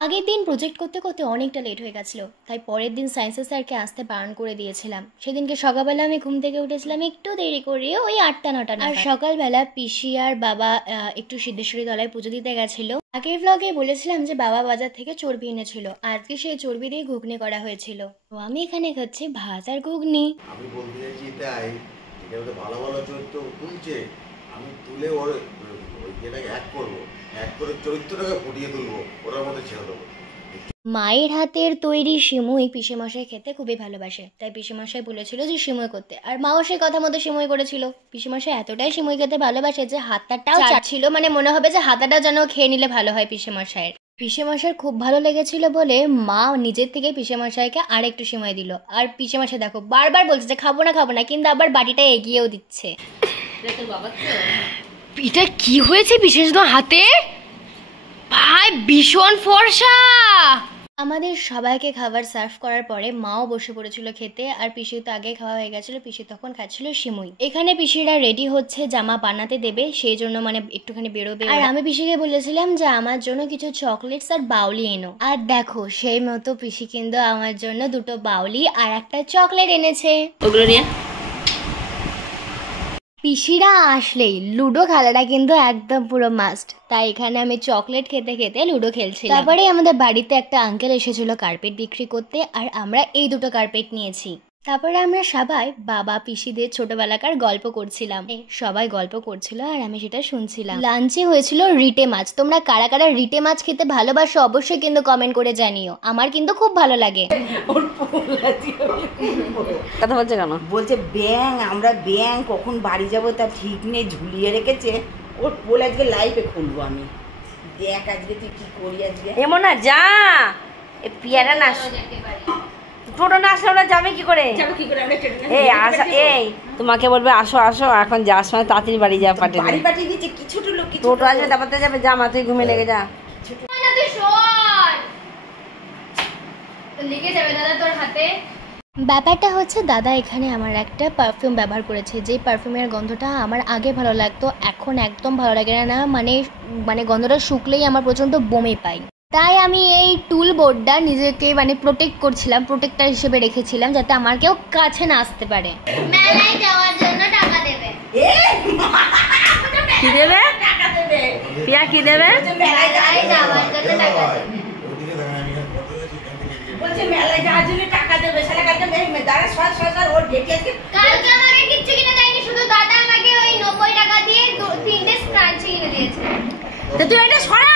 আগের দিন প্রজেক্ট করতে করতে অনেকটা লেট হয়ে গেছিলো, তাই পরের দিন সায়েন্সের স্যারকে আসতে বারণ করে দিয়েছিলাম। সেদিনকে সকালবেলা আমি ঘুম থেকে উঠেছিলাম একটু দেরি করে, ওই 8টা-9টা। আর সকালবেলা পিসি আর বাবা একটু সিদ্ধেশ্বরী তলায় পুজো দিতে গেছিলো। আগের ব্লগে বলেছিলাম যে বাবা বাজার থেকে চর্বি এনেছিল, আজকে সেই চর্বি দিয়ে ঘুগনি করা হয়েছিল। তো আমি এখানে খাচ্ছি ভাত আর ঘুগনি। আমি বলতে চাইছি এটাই, এটা ভালো ভালো চরিত্র তুলছে, আমি তুলে ওর যেটাকে এক করবো, এক করে চরিত্রটাকে ফুটিয়ে তুলবো, ওটার মধ্যে ছেড়ে দেবো। মায়ের হাতের তৈরি সিমুই পিসেমশাই খেতে খুবই ভালোবাসে, তাই পিসেমশাই বলেছিল যে সিমুই করতে, আর মাও সেই কথা মতো সিমুই করেছিল। পিসেমশাই এতটাই সিমুই খেতে ভালোবাসে যে হাতাটাও চাটছিল, মানে মনে হবে যে হাতাটা যেন খেয়ে নিলে ভালো হয় পিসেমশাইয়ের। পিসেমশাইয়ের খুব ভালো লেগেছিল বলে মা নিজের থেকে পিসেমশাইকে আর একটু সিমুই দিল। আর পিসেমশাই দেখো বারবার বলছে যে খাবো না, কিন্তু আবার বাটিটা এগিয়েও দিচ্ছে। এটা কি হয়েছে বিশেষ হাতে? ভাই ভীষণ ফর্সা। আমাদের সবাইকে খাবার সার্ভ করার পরে মাও বসে পড়েছিল খেতে, আর পিসি তো আগে খাওয়া হয়ে গেছিল, পিসি তখন খাচ্ছিল সিমুই। এখানে পিসিরা রেডি হচ্ছে জামা বানাতে দেবে, সেই জন্য মানে একটুখানি বেরোবে। আর আমি পিসিকে বলেছিলাম যে আমার জন্য কিছু চকলেটস আর বাউলি এনো, আর দেখো সেই মতো পিসি কিন্তু আমার জন্য দুটো বাউলি আর একটা চকলেট এনেছে। ওগুলো নিয়ে পিসিরা আসলেই লুডো খেলাটা কিন্তু একদম পুরো মাস্ট, তাই এখানে আমি চকলেট খেতে খেতে লুডো খেলছি। তারপরে আমাদের বাড়িতে একটা আঙ্কেল এসেছিল কার্পেট বিক্রি করতে, আর আমরা এই দুটো কার্পেট নিয়েছি। তারপরে আমরা সবাই বাবা পিসিদের ছোটবেলাকার গল্প করছিলাম, সবাই গল্প করছিল আর আমি সেটা শুনছিলাম। লাঞ্চে হয়েছিল রিটে মাছ। তোমরা কারা কারা রিটে মাছ খেতে ভালোবাসো অবশ্যই কিন্তু কমেন্ট করে জানিও, আমার কিন্তু খুব ভালো লাগে। কথা বলছে কেন? বলছে ব্যাং, আমরা ব্যাং কখন বাড়ি যাবো তার ঠিক নেই, ঝুলিয়ে রেখেছে। ওর পোল আজকে লাইভে খুলবো আমি, দেখ আজকে তুই কি করি। আজকে এমন না যা, এ পিয়ারা না টোটো না আসলে ওরা যাবে কি করে? এই আসা, এই তোমাকে বলবে আসো আসো, এখন যাওয়ার সময় তাড়াতাড়ি বাড়ি যাওয়া পাঠিয়ে বাড়ি পাঠিয়ে দিচ্ছে। কি ছোট লোক, টোটো আসবে তারপর যাবে, যা মা তুই ঘুমে লেগে যা। লেগে যাবে দাদা তোর হাতে। ব্যাপারটা হচ্ছে দাদা এখানে আমার একটা পারফিউম ব্যবহার করেছে, যে পারফিউমের গন্ধটা আমার আগে ভালো লাগতো, এখন একদম ভালো লাগে না। মানে গন্ধটা শুকলেই আমার প্রচণ্ড বমি পাই। তাই আমি এই টুল বোর্ডটা নিজেকে মানে প্রোটেক্ট করছিলাম, প্রোটেক্টার হিসেবে রেখেছিলাম যাতে আমার কেউ কাছে না আসতে পারে। মেলায় যাওয়ার জন্য টাকা দেবে। কি দেবে? পিয়া কি দেবে? মেলায় যাওয়ার জন্য টাকা দেবে। বলছে মেলায় যাওয়ার জন্য টাকা দেবে। শালা কালকে দাঁড়া সর ওর ডেকে আছে। কালকে আমাকে কিচ্ছু কিনে দেয়নি, শুধু দাদা আমাকে ওই 90 টাকা দিয়ে 3টে স্ক্রাঞ্চি কিনে দিয়েছে। তো তুই এটা সরা।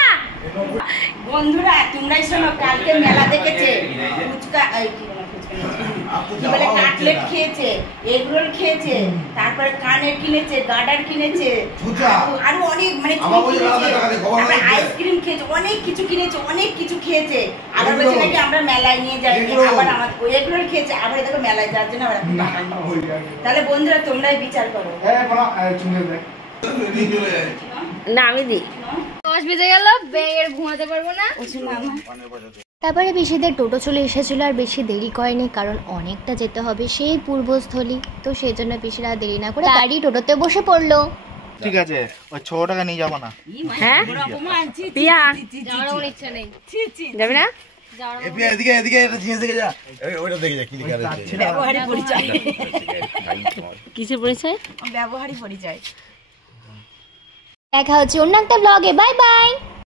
বন্ধুরা তোমরাই শোনো, কালকে মেলা দেখেছে, ফুচকা কি বলে কাটলেট খেয়েছে, এগ রোল খেয়েছে, তারপরে কানের কিনেছে, গার্ডার কিনেছে, আরো অনেক মানে কিনেছে, আইসক্রিম খেয়েছে, অনেক কিছু কিনেছে, অনেক কিছু খেয়েছে। আবার বলছে নাকি আমরা মেলায় নিয়ে যাইনি, আবার আমার এগ রোল খেয়েছে, আবার দেখো মেলায় যাওয়ার জন্য আবার তাহলে বন্ধুরা তোমরাই বিচার করো। না আমি দিই 10 বেজে গেল, বের ঘুমাতে পারবো না। তারপরে পিসিদের টোটো চলে এসেছিল, আর বেশি দেরি করেনি কারণ অনেকটা যেতে হবে সেই পূর্বস্থলী, তো সেই জন্য পিসিরা দেরি না করে গাড়ি টোটোতে বসে পড়লো। ঠিক আছে, ওই 6 টাকা নিয়ে যাবো না? হ্যাঁ পিয়া যাওয়ার ইচ্ছা নেই, যাবি না? এদিকে একটা জিনিস দেখে যা, ওইটা দেখে যা কি লেখা আছে। ব্যবহারী পরিচয়। কিসের পরিচয়? ব্যবহারী পরিচয়। দেখা হচ্ছে অন্য একটা ব্লগে, বাই বাই।